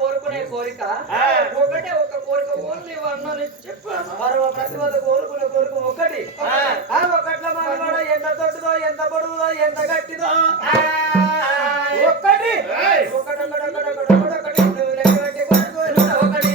కోరుకునే కోరిక ఒకటే ఒక కోరిక ఓన్లీ వర్ణాలు చెప్పాను. ప్రతిభత కోరుకునే కోరిక ఒకటి. ఒకట్ల మానవాడ ఎంత తొట్టుదో ఎంత పొడుగుదో ఎంత గట్టిదో ఒక్కటి ఒకటి నువ్వు లెక్క పెట్టి కోరుకోను ఒకటి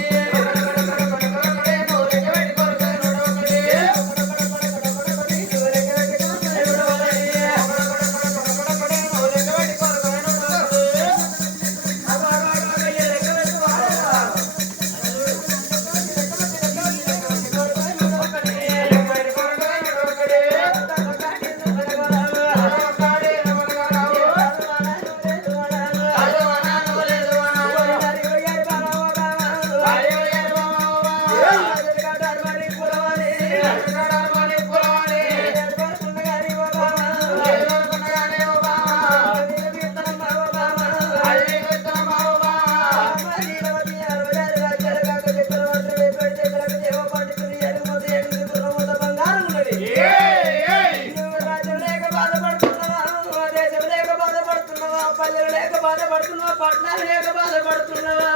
పట్నాలు లేక బాధపడుతున్నావా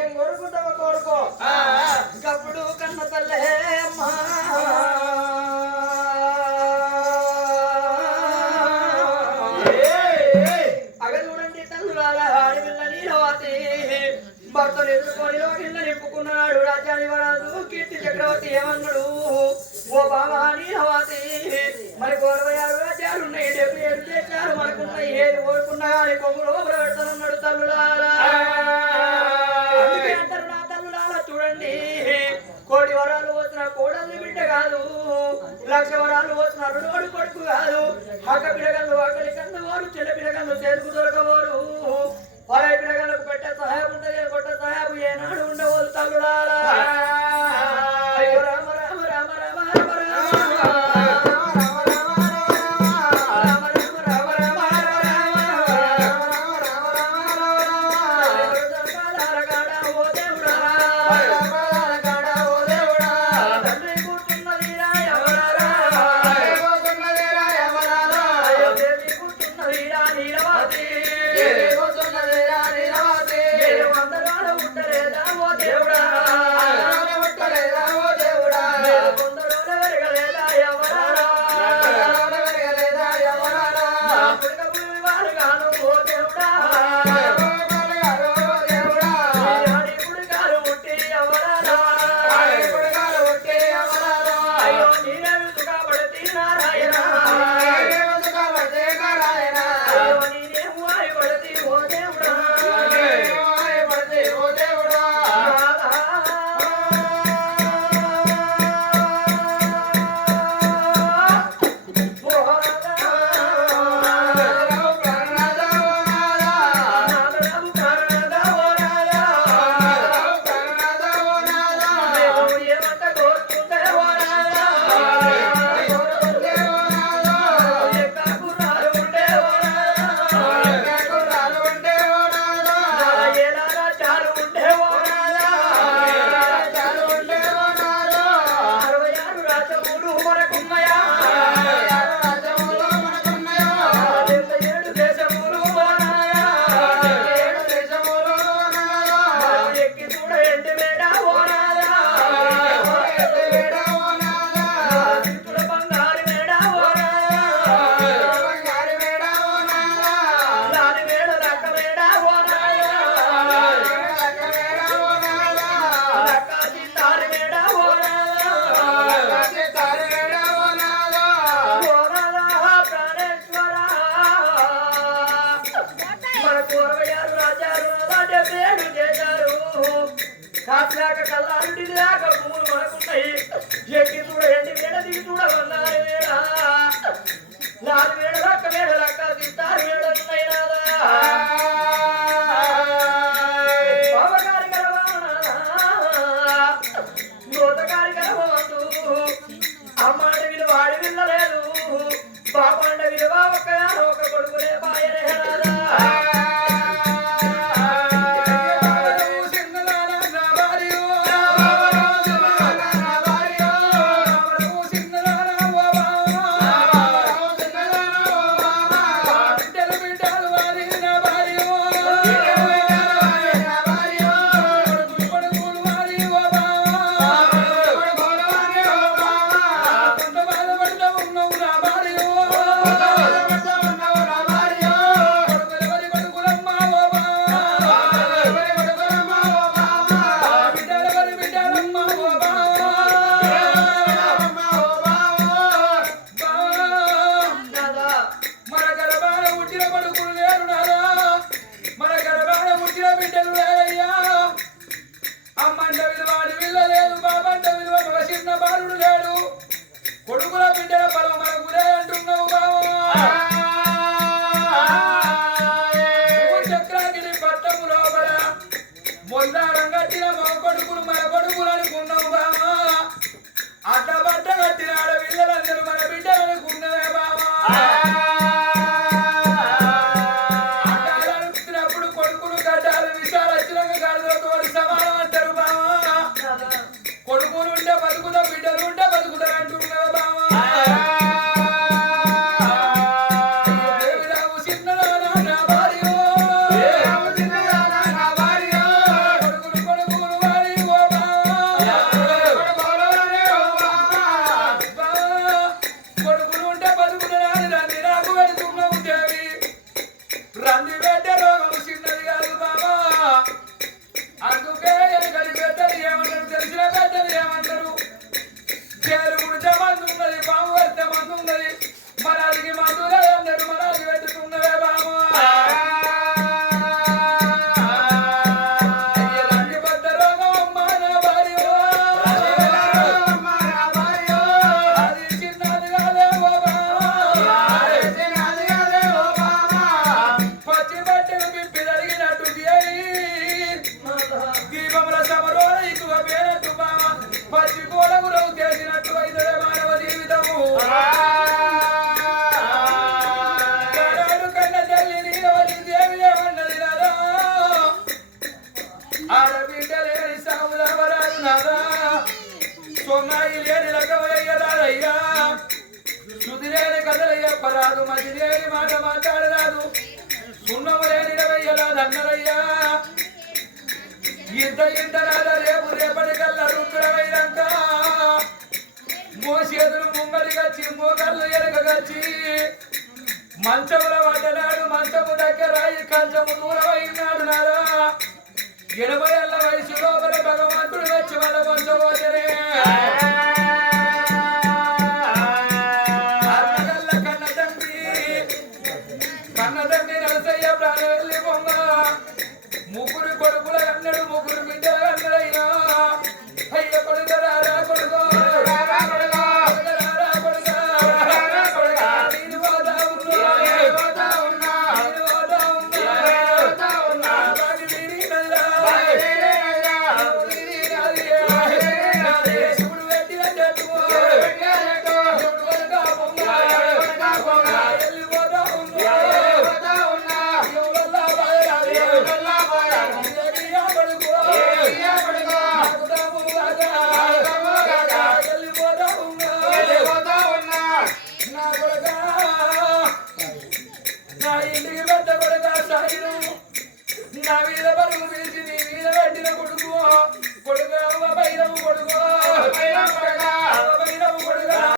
ఏం కోరుకుంటావో కోరుకో. ఇంకప్పుడు కన్న తల్లే అమ్మా అగ చూడండి తల్లులాల ఆడపిల్ల నీలవతి భర్తను ఎదుర్కొని లోకిళ్ళ నింపుకున్నాడు. రాజ్యాన్ని వరాదు కీర్తి చక్రవర్తి ఏమన్నాడు, ఓ బాబా నీలవతి మరి 46 రాజ్యాలు ఉన్నాయి, 77 దేశాలు మనకున్నాయి, ఏది కోరుకున్నా కానీ కొమ్ములు పెడతానన్నాడు. తల్లులాల అందుకే అంటారు నా తల్లులాల చూడండి, కోటి వరాలు వచ్చిన కోడల్ని బిడ్డ కాదు, 1,00,000 వరాలు వచ్చిన అరుణోడు కొడుకు కాదు, అక్క పిల్లగళ్ళు ఆకలి కన్నవారు, చెల్ల పిల్లగళ్ళు చేతుకు దొరకవారు, పరాయి పిల్లగళ్ళకు పెట్టే సహాయం ఉంటుంది, కొట్ట సహాయం ఏనాడు ఉండవద్దు. తల్లులాల అయ్యో రామ రామ రామ రామ రామ నీలవతి సొన్నాయి లేని రకమయ్యరాదయ్యా శుద్ధి లేని కథలు చెప్పరాదు మది లేని మాట మాట్లాడరాదు సున్నము లేని వెయ్యరాదన్నరయ్యా ఇంత రాదా రేపు రేపటికల్లా రుద్రమైనాక మోసేతులు ముంగడికొచ్చి మోకళ్ళు ఎరగచ్చి మంచముల పడ్డనాడు మంచము దగ్గరాయి కంచము దూరమైనాడు నారా 80 ఏళ్ల వయసు లోపల భగవంతుడు వచ్చి వాళ్ళ పంచబోతేనే